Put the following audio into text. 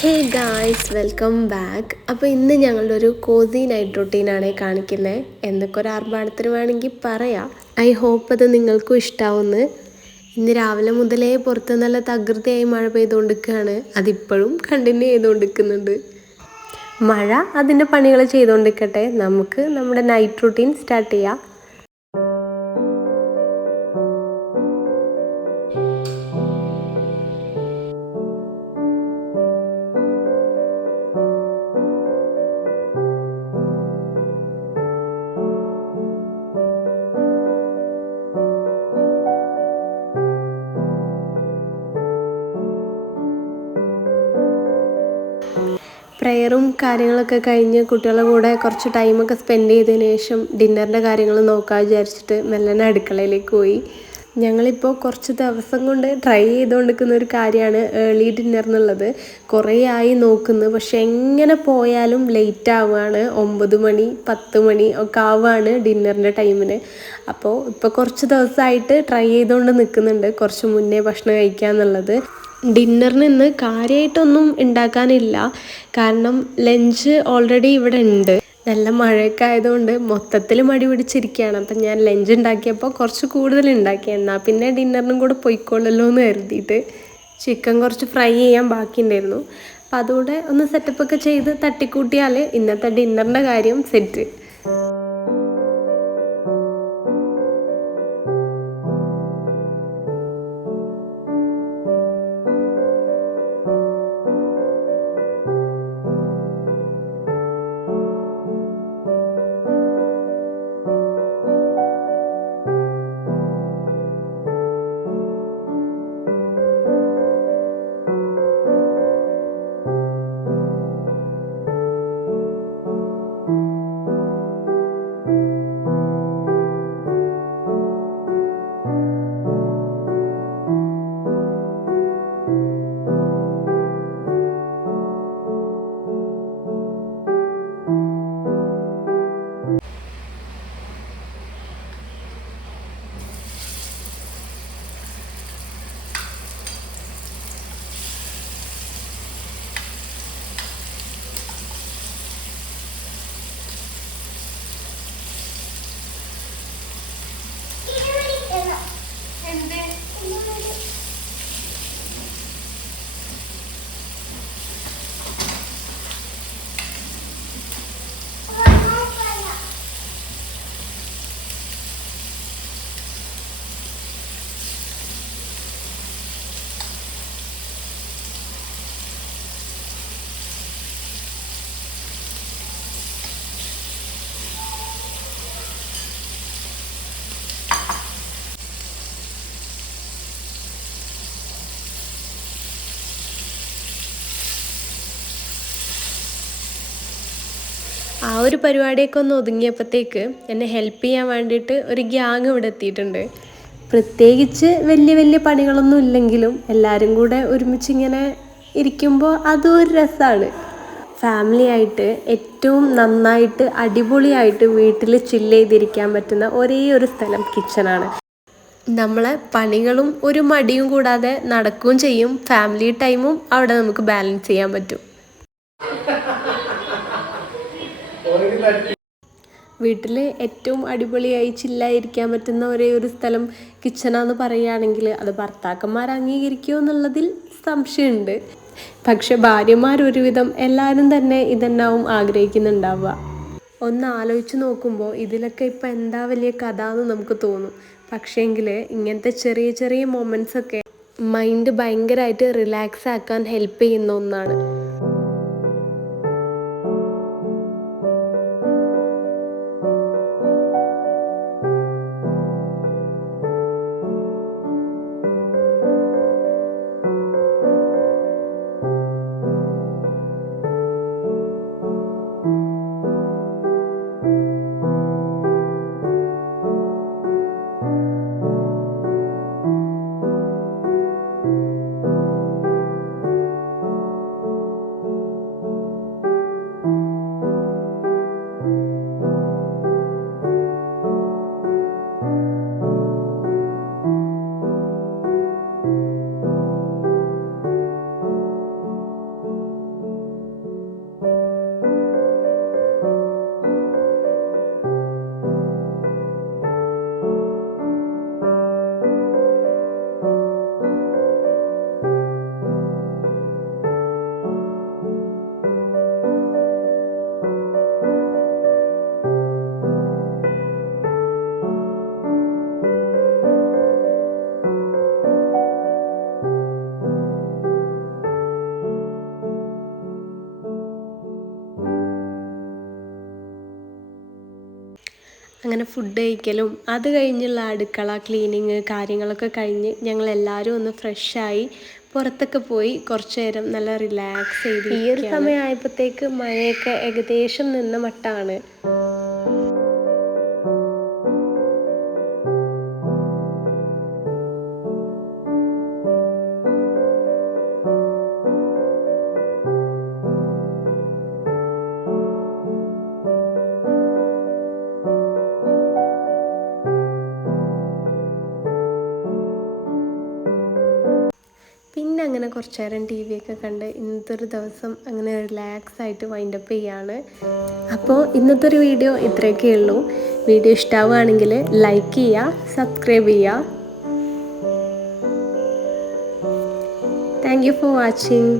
Hey guys, welcome back. അപ്പോൾ ഇന്ന് ഞങ്ങളുടെ ഒരു കോസി നൈറ്റ് റൊട്ടീനാണ് കാണിക്കുന്നത്. എന്തൊക്കെ ഒരു ആർഭാടത്തിന് വേണമെങ്കിൽ പറയാം. ഐ ഹോപ്പ് അത് നിങ്ങൾക്കും ഇഷ്ടാവുമെന്ന്. ഇന്ന് രാവിലെ മുതലേ പുറത്ത് നല്ല തകൃതിയായി മഴ പെയ്തുകൊണ്ടിരിക്കുകയാണ്. അതിപ്പോഴും കണ്ടിന്യൂ ചെയ്തുകൊണ്ടിരിക്കുന്നുണ്ട്. മഴ അതിൻ്റെ പണികൾ ചെയ്തുകൊണ്ടിരിക്കട്ടെ, നമുക്ക് നമ്മുടെ നൈറ്റ് റൊട്ടീൻ സ്റ്റാർട്ട് ചെയ്യാം. പ്രയറും കാര്യങ്ങളൊക്കെ കഴിഞ്ഞ് കുട്ടികളുടെ കൂടെ കുറച്ച് ടൈമൊക്കെ സ്പെൻഡ് ചെയ്തതിന് ശേഷം ഡിന്നറിൻ്റെ കാര്യങ്ങൾ നോക്കാൻ വിചാരിച്ചിട്ട് മെല്ലനെ അടുക്കളയിലേക്ക് പോയി. ഞങ്ങളിപ്പോൾ കുറച്ച് ദിവസം കൊണ്ട് ട്രൈ ചെയ്തുകൊണ്ടിരിക്കുന്ന ഒരു കാര്യമാണ് ഏർലി ഡിന്നർ എന്നുള്ളത്. കുറേ ആയി നോക്കുന്നു, പക്ഷെ എങ്ങനെ പോയാലും ലേറ്റ് ആവുകയാണ്. 9 മണി 10 മണി ഒക്കെ ആവുകയാണ് ഡിന്നറിൻ്റെ ടൈമിന്. അപ്പോൾ ഇപ്പോൾ കുറച്ച് ദിവസമായിട്ട് ട്രൈ ചെയ്തുകൊണ്ട് നിൽക്കുന്നുണ്ട് കുറച്ച് മുന്നേ ഭക്ഷണം കഴിക്കുക എന്നുള്ളത്. ഡിന്നറിന് ഇന്ന് കാര്യമായിട്ടൊന്നും ഉണ്ടാക്കാനില്ല, കാരണം ലഞ്ച് ഓൾറെഡി ഇവിടെ ഉണ്ട്. നല്ല മഴയൊക്കെ ആയതുകൊണ്ട് മൊത്തത്തിൽ മടി പിടിച്ചിരിക്കുകയാണ്. അപ്പം ഞാൻ ലഞ്ച് ഉണ്ടാക്കിയപ്പോൾ കുറച്ച് കൂടുതൽ ഉണ്ടാക്കി, എന്നാൽ പിന്നെ ഡിന്നറിനും കൂടെ പൊയ്ക്കൊള്ളല്ലോ എന്ന് കരുതിയിട്ട് ചിക്കൻ കുറച്ച് ഫ്രൈ ചെയ്യാൻ ബാക്കിയുണ്ടായിരുന്നു. അപ്പം അതുകൂടെ ഒന്ന് സെറ്റപ്പൊക്കെ ചെയ്ത് തട്ടിക്കൂട്ടിയാൽ ഇന്നത്തെ ഡിന്നറിൻ്റെ കാര്യം സെറ്റ്. ആ ഒരു പരിപാടിയൊക്കെ ഒന്ന് ഒതുങ്ങിയപ്പോഴത്തേക്ക് എന്നെ ഹെൽപ്പ് ചെയ്യാൻ വേണ്ടിയിട്ട് ഒരു ഗ്യാങ് ഇവിടെ എത്തിയിട്ടുണ്ട്. പ്രത്യേകിച്ച് വലിയ വലിയ പണികളൊന്നും ഇല്ലെങ്കിലും എല്ലാവരും കൂടെ ഒരുമിച്ച് ഇങ്ങനെ ഇരിക്കുമ്പോൾ അതും ഒരു രസമാണ്. ഫാമിലി ആയിട്ട് ഏറ്റവും നന്നായിട്ട് അടിപൊളിയായിട്ട് വീട്ടിൽ ചില്ല് ചെയ്തിരിക്കാൻ പറ്റുന്ന ഒരേ ഒരു സ്ഥലം കിച്ചണാണ്. നമ്മളെ പണികളും ഒരു മടിയും കൂടാതെ നടക്കുകയും ചെയ്യും, ഫാമിലി ടൈമും അവിടെ നമുക്ക് ബാലൻസ് ചെയ്യാൻ പറ്റും. വീട്ടിൽ ഏറ്റവും അടിപൊളിയായി ചില്ലായിരിക്കാൻ പറ്റുന്ന ഒരേ ഒരു സ്ഥലം കിച്ചണാന്ന് പറയുകയാണെങ്കിൽ അത് ഭർത്താക്കന്മാർ അംഗീകരിക്കുമോ എന്നുള്ളതിൽ സംശയമുണ്ട്. പക്ഷെ ഭാര്യമാരൊരുവിധം എല്ലാവരും തന്നെ ഇതെന്നാവും ആഗ്രഹിക്കുന്നുണ്ടാവുക. ഒന്ന് ആലോചിച്ച് നോക്കുമ്പോൾ ഇതിലൊക്കെ ഇപ്പം എന്താ വലിയ കഥ എന്ന് നമുക്ക് തോന്നും. പക്ഷേങ്കിൽ ഇങ്ങനത്തെ ചെറിയ ചെറിയ മൊമെൻറ്റ്സൊക്കെ മൈൻഡ് ഭയങ്കരമായിട്ട് റിലാക്സ് ആക്കാൻ ഹെൽപ്പ് ചെയ്യുന്ന ഒന്നാണ്. അങ്ങനെ ഫുഡ് കഴിക്കലും അത് കഴിഞ്ഞുള്ള അടുക്കള ക്ലീനിങ് കാര്യങ്ങളൊക്കെ കഴിഞ്ഞ് ഞങ്ങളെല്ലാവരും ഒന്ന് ഫ്രഷായി പുറത്തൊക്കെ പോയി കുറച്ച് നേരം നല്ല റിലാക്സ് ചെയ്ത് ഈ ഒരു സമയമായപ്പോഴത്തേക്ക് മഴയൊക്കെ ഏകദേശം നിന്ന മട്ടാണ്. പിന്നെ അങ്ങനെ കുറച്ച് നേരം ടി വി ഒക്കെ കണ്ട് ഇന്നത്തെ ഒരു ദിവസം അങ്ങനെ റിലാക്സ് ആയിട്ട് വൈൻഡപ്പ് ചെയ്യാണ്. അപ്പോൾ ഇന്നത്തെ ഒരു വീഡിയോ ഇത്രയൊക്കെ ഉള്ളൂ. വീഡിയോ ഇഷ്ടമാവുകയാണെങ്കിൽ ലൈക്ക് ചെയ്യുക, സബ്സ്ക്രൈബ് ചെയ്യുക. Thank you for watching.